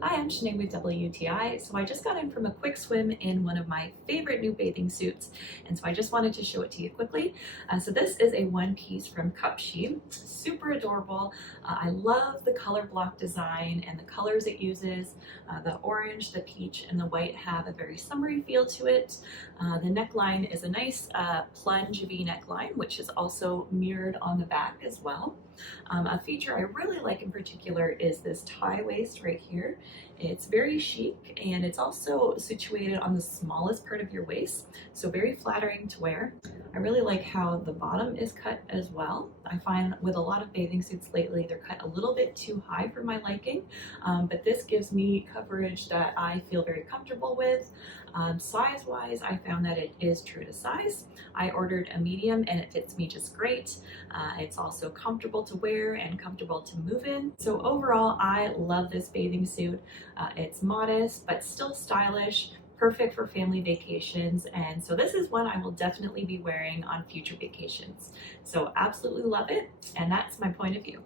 Hi, I'm Shanae with WTI. So I just got in from a quick swim in one of my favorite new bathing suits, and so I just wanted to show it to you quickly. So this is a one piece from CUPSHE, super adorable. I love the color block design and the colors it uses. The orange, the peach, and the white have a very summery feel to it. The neckline is a nice plunge V neckline, which is also mirrored on the back as well. A feature I really like in particular is this tie waist right here. It's very chic and it's also situated on the smallest part of your waist, so very flattering to wear. I really like how the bottom is cut as well. I find with a lot of bathing suits lately, they're cut a little bit too high for my liking, but this gives me coverage that I feel very comfortable with. Size-wise, I found that it is true to size. I ordered a medium and it fits me just great. It's also comfortable to wear and comfortable to move in. So overall, I love this bathing suit. It's modest, but still stylish, perfect for family vacations. And so this is one I will definitely be wearing on future vacations. So absolutely love it. And that's my point of view.